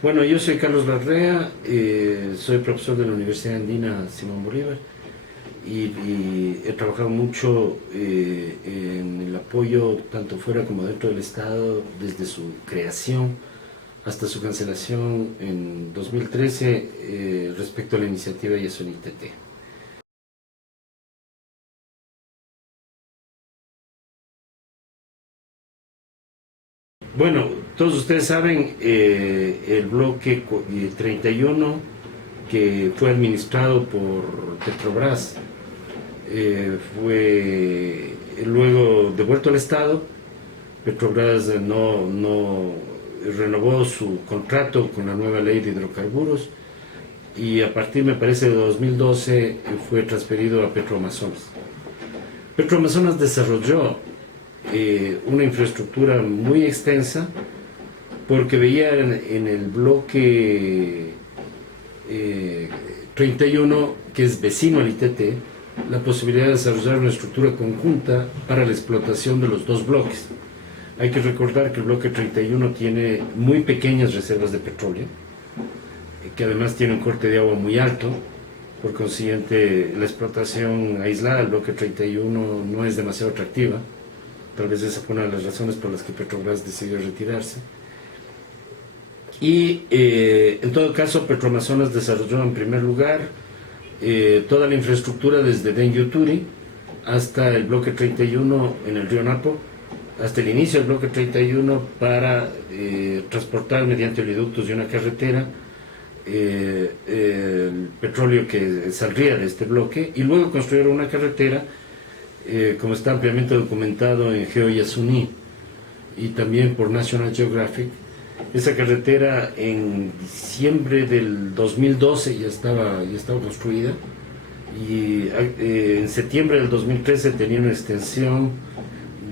Bueno, yo soy Carlos Larrea, soy profesor de la Universidad Andina Simón Bolívar y he trabajado mucho en el apoyo tanto fuera como dentro del Estado desde su creación hasta su cancelación en 2013 respecto a la iniciativa Yasuni-TT. Bueno, todos ustedes saben el bloque 31 que fue administrado por Petrobras fue luego devuelto al Estado. Petrobras no renovó su contrato con la nueva ley de hidrocarburos y a partir, me parece, de 2012 fue transferido a Petroamazonas. Petroamazonas desarrolló una infraestructura muy extensa porque veía en el bloque 31, que es vecino al ITT, la posibilidad de desarrollar una estructura conjunta para la explotación de los dos bloques. Hay que recordar que el bloque 31 tiene muy pequeñas reservas de petróleo, que además tiene un corte de agua muy alto. Por consiguiente, la explotación aislada del bloque 31 no es demasiado atractiva. Tal vez esa fue una de las razones por las que Petrobras decidió retirarse. Y en todo caso, Petroamazonas desarrolló en primer lugar toda la infraestructura desde Den-Yuturi hasta el bloque 31 en el río Napo, hasta el inicio del bloque 31 para transportar mediante oleoductos y una carretera el petróleo que saldría de este bloque, y luego construyeron una carretera como está ampliamente documentado en GeoYasuni y también por National Geographic. Esa carretera en diciembre del 2012 ya estaba construida y en septiembre del 2013 tenía una extensión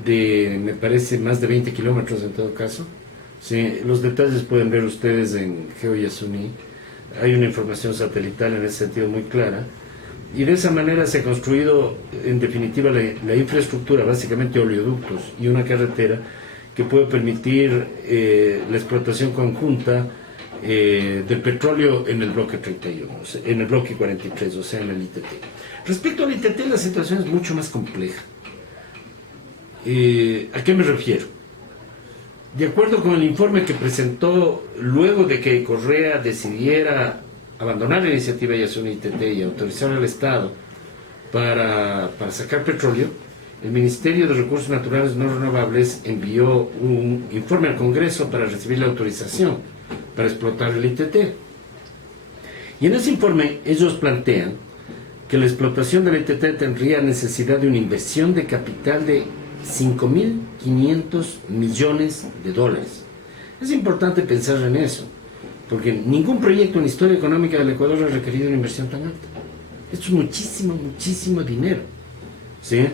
de, me parece, más de 20 kilómetros en todo caso. Sí, los detalles pueden ver ustedes en GeoYasuni. Hay una información satelital en ese sentido muy clara. Y de esa manera se ha construido, en definitiva, la infraestructura, básicamente oleoductos y una carretera que puede permitir la explotación conjunta del petróleo en el bloque 31, en el bloque 43, o sea, en el ITT. Respecto al ITT, la situación es mucho más compleja. ¿A qué me refiero? De acuerdo con el informe que presentó luego de que Correa decidiera abandonar la iniciativa Yasuni-TT y autorizar al Estado para sacar petróleo, el Ministerio de Recursos Naturales No Renovables envió un informe al Congreso para recibir la autorización para explotar el ITT. Y en ese informe ellos plantean que la explotación del ITT tendría necesidad de una inversión de capital de 5.500 millones de dólares. Es importante pensar en eso, porque ningún proyecto en la historia económica del Ecuador ha requerido una inversión tan alta. Esto es muchísimo dinero, ¿sí?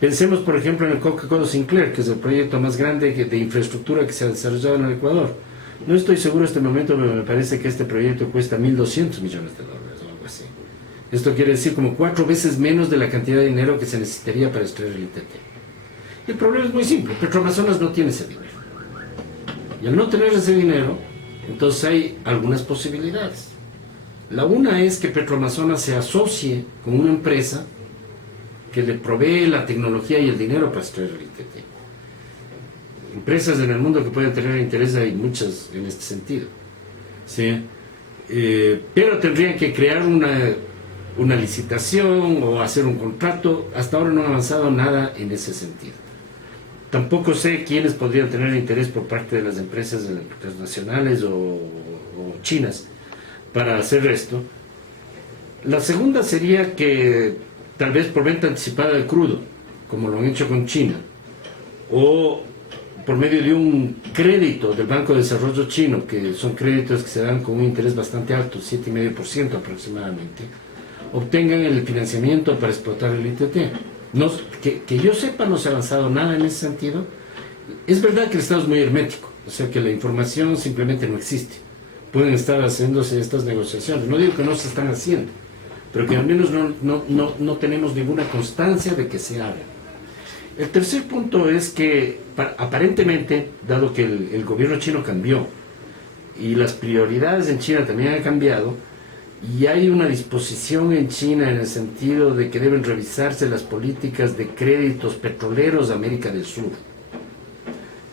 Pensemos, por ejemplo, en el Coca-Cola Sinclair, que es el proyecto más grande de infraestructura que se ha desarrollado en el Ecuador. No estoy seguro en este momento, pero me parece que este proyecto cuesta 1.200 millones de dólares o algo así. Esto quiere decir como 4 veces menos de la cantidad de dinero que se necesitaría para extraer el ITT. Y el problema es muy simple: Petroamazonas no tiene ese dinero. Y al no tener ese dinero, entonces hay algunas posibilidades. La una es que Petroamazonas se asocie con una empresa que le provee la tecnología y el dinero para extraer el ITT. Empresas en el mundo que pueden tener interés, hay muchas en este sentido, ¿sí? Pero tendrían que crear una licitación o hacer un contrato. Hasta ahora no ha avanzado nada en ese sentido. Tampoco sé quiénes podrían tener interés por parte de las empresas transnacionales o chinas para hacer esto. La segunda sería que tal vez por venta anticipada de crudo, como lo han hecho con China, o por medio de un crédito del Banco de Desarrollo Chino, que son créditos que se dan con un interés bastante alto, 7,5% aproximadamente, obtengan el financiamiento para explotar el ITT. No, que yo sepa, no se ha avanzado nada en ese sentido. Es verdad que el Estado es muy hermético, o sea que la información simplemente no existe. Pueden estar haciéndose estas negociaciones. No digo que no se están haciendo, pero que al menos no tenemos ninguna constancia de que se haga. El tercer punto es que aparentemente, dado que el gobierno chino cambió, y las prioridades en China también han cambiado, y hay una disposición en China en el sentido de que deben revisarse las políticas de créditos petroleros de América del Sur.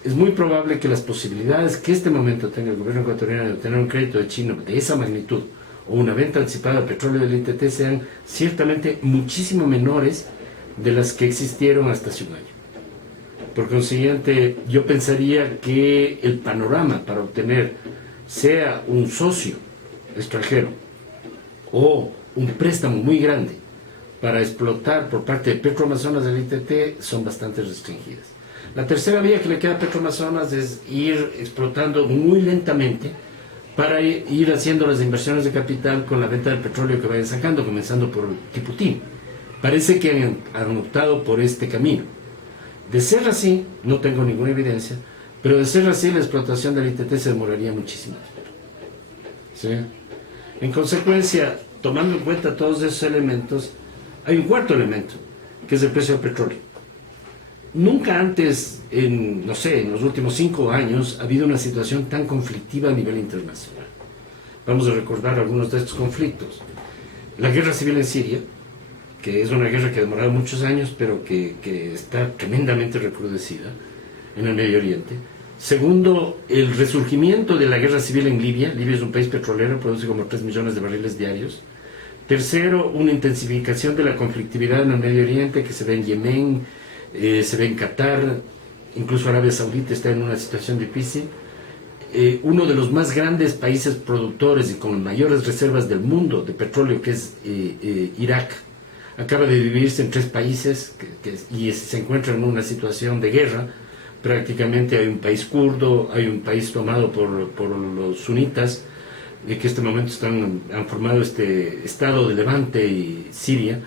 Es muy probable que las posibilidades que este momento tenga el gobierno ecuatoriano de obtener un crédito de China de esa magnitud o una venta anticipada de petróleo del ITT sean ciertamente muchísimo menores de las que existieron hasta hace un año. Por consiguiente, yo pensaría que el panorama para obtener sea un socio extranjero o un préstamo muy grande para explotar por parte de Petroamazonas del ITT son bastante restringidas. La tercera vía que le queda a Petroamazonas es ir explotando muy lentamente para ir haciendo las inversiones de capital con la venta del petróleo que vayan sacando, comenzando por Tiputín. Parece que han optado por este camino. De ser así, no tengo ninguna evidencia, pero de ser así la explotación del ITT se demoraría muchísimo tiempo. ¿Sí? En consecuencia, tomando en cuenta todos esos elementos, hay un cuarto elemento, que es el precio del petróleo. Nunca antes, en los últimos 5 años, ha habido una situación tan conflictiva a nivel internacional. Vamos a recordar algunos de estos conflictos. La guerra civil en Siria, que es una guerra que ha demorado muchos años, pero que está tremendamente recrudecida en el Medio Oriente. Segundo, el resurgimiento de la guerra civil en Libia. Libia es un país petrolero, produce como 3 millones de barriles diarios. Tercero, una intensificación de la conflictividad en el Medio Oriente que se ve en Yemen, se ve en Qatar, incluso Arabia Saudita está en una situación difícil. Uno de los más grandes países productores y con mayores reservas del mundo de petróleo, que es Irak, acaba de dividirse en 3 países y se encuentra en una situación de guerra. Prácticamente hay un país kurdo, hay un país tomado por los sunitas, que en este momento han formado este estado de Levante y Siria,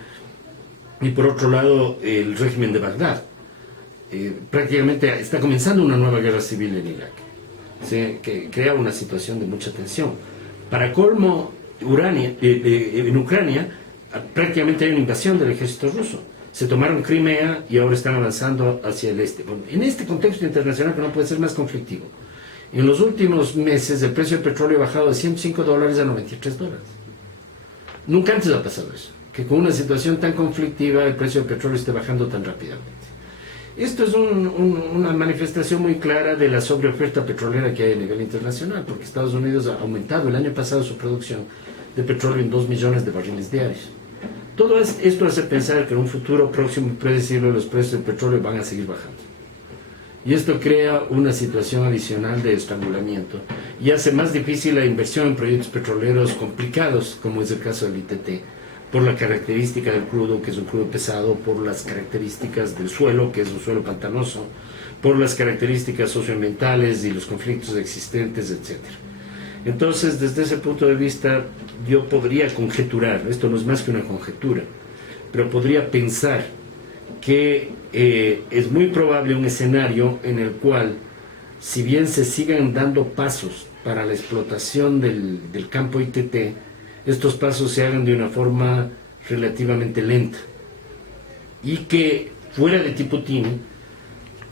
y por otro lado el régimen de Bagdad. Prácticamente está comenzando una nueva guerra civil en Irak, ¿sí? Que crea una situación de mucha tensión. Para colmo, en Ucrania prácticamente hay una invasión del ejército ruso. Se tomaron Crimea y ahora están avanzando hacia el este. Bueno, en este contexto internacional que no puede ser más conflictivo, en los últimos meses el precio del petróleo ha bajado de $105 a $93. Nunca antes ha pasado eso, que con una situación tan conflictiva el precio del petróleo esté bajando tan rápidamente. Esto es una manifestación muy clara de la sobreoferta petrolera que hay a nivel internacional, porque Estados Unidos ha aumentado el año pasado su producción de petróleo en 2 millones de barriles diarios. Todo esto hace pensar que en un futuro próximo y predecible los precios del petróleo van a seguir bajando. Y esto crea una situación adicional de estrangulamiento y hace más difícil la inversión en proyectos petroleros complicados, como es el caso del ITT, por la característica del crudo, que es un crudo pesado, por las características del suelo, que es un suelo pantanoso, por las características socioambientales y los conflictos existentes, etc. Entonces, desde ese punto de vista, yo podría conjeturar, esto no es más que una conjetura, pero podría pensar que es muy probable un escenario en el cual, si bien se sigan dando pasos para la explotación del campo ITT, estos pasos se hagan de una forma relativamente lenta y que fuera de Tiputín,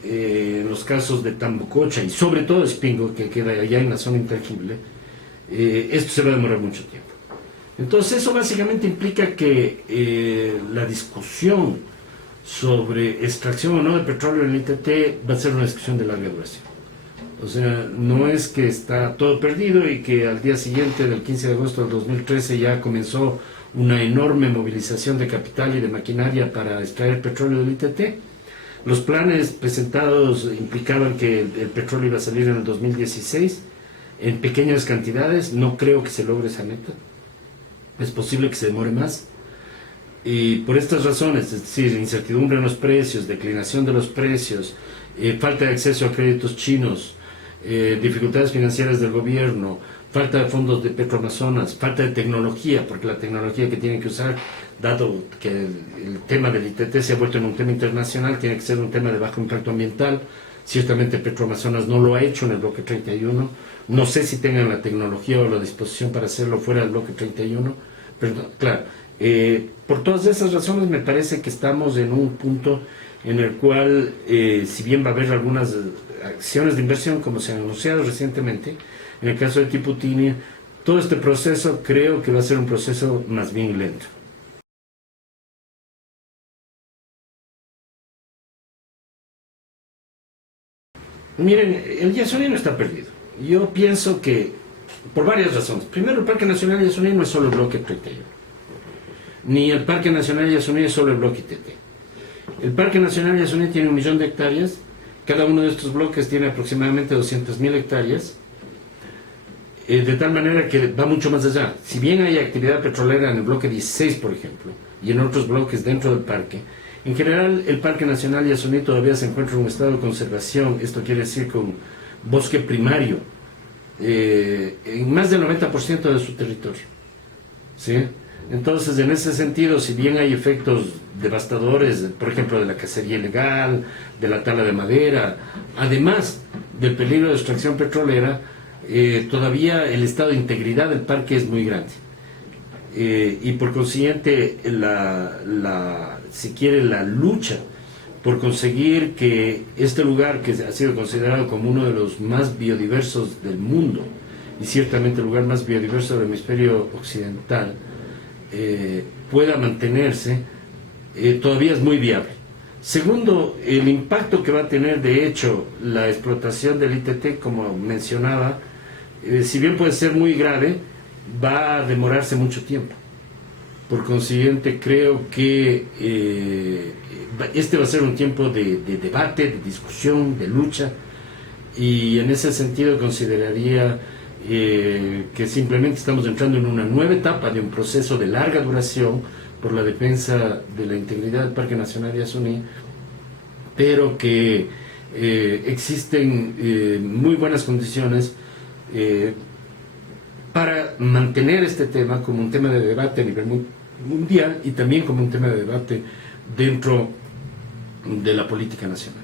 en los casos de Tambococha y sobre todo Espingo, que queda allá en la zona intangible, esto se va a demorar mucho tiempo. Entonces eso básicamente implica que la discusión sobre extracción o no de petróleo en el ITT va a ser una discusión de larga duración. O sea, no es que está todo perdido y que al día siguiente, del 15 de agosto del 2013, ya comenzó una enorme movilización de capital y de maquinaria para extraer petróleo del ITT. Los planes presentados implicaban que el petróleo iba a salir en el 2016 en pequeñas cantidades. No creo que se logre esa meta. Es posible que se demore más. Y por estas razones, es decir, incertidumbre en los precios, declinación de los precios, falta de acceso a créditos chinos, dificultades financieras del gobierno, falta de fondos de Petroamazonas, falta de tecnología, porque la tecnología que tienen que usar, dado que el tema del ITT se ha vuelto en un tema internacional, tiene que ser un tema de bajo impacto ambiental. Ciertamente Petroamazonas no lo ha hecho en el bloque 31, no sé si tengan la tecnología o la disposición para hacerlo fuera del bloque 31, pero claro, por todas esas razones me parece que estamos en un punto en el cual, si bien va a haber algunas acciones de inversión como se han anunciado recientemente, En el caso de Tiputinia, todo este proceso creo que va a ser un proceso más bien lento. Miren, el Yasuní no está perdido. Yo pienso que, por varias razones. Primero, el Parque Nacional Yasuní no es solo el bloque Tretello, ni el Parque Nacional Yasuní es solo el bloque Tete. El Parque Nacional Yasuní tiene 1 millón de hectáreas, cada uno de estos bloques tiene aproximadamente 200.000 hectáreas, de tal manera que va mucho más allá. Si bien hay actividad petrolera en el bloque 16, por ejemplo, y en otros bloques dentro del parque, en general el Parque Nacional Yasuní todavía se encuentra en un estado de conservación, esto quiere decir con bosque primario, en más del 90% de su territorio, ¿sí? Entonces, en ese sentido, si bien hay efectos devastadores, por ejemplo, de la cacería ilegal, de la tala de madera, además del peligro de extracción petrolera, todavía el estado de integridad del parque es muy grande. Y por consiguiente, si quiere, la lucha por conseguir que este lugar, que ha sido considerado como uno de los más biodiversos del mundo, y ciertamente el lugar más biodiverso del hemisferio occidental, pueda mantenerse, todavía es muy viable. Segundo, el impacto que va a tener, de hecho, la explotación del ITT, como mencionaba, si bien puede ser muy grave, va a demorarse mucho tiempo. Por consiguiente, creo que este va a ser un tiempo de debate, de discusión, de lucha, y en ese sentido consideraría que simplemente estamos entrando en una nueva etapa de un proceso de larga duración por la defensa de la integridad del Parque Nacional Yasuní, pero que existen muy buenas condiciones para mantener este tema como un tema de debate a nivel mundial y también como un tema de debate dentro de la política nacional.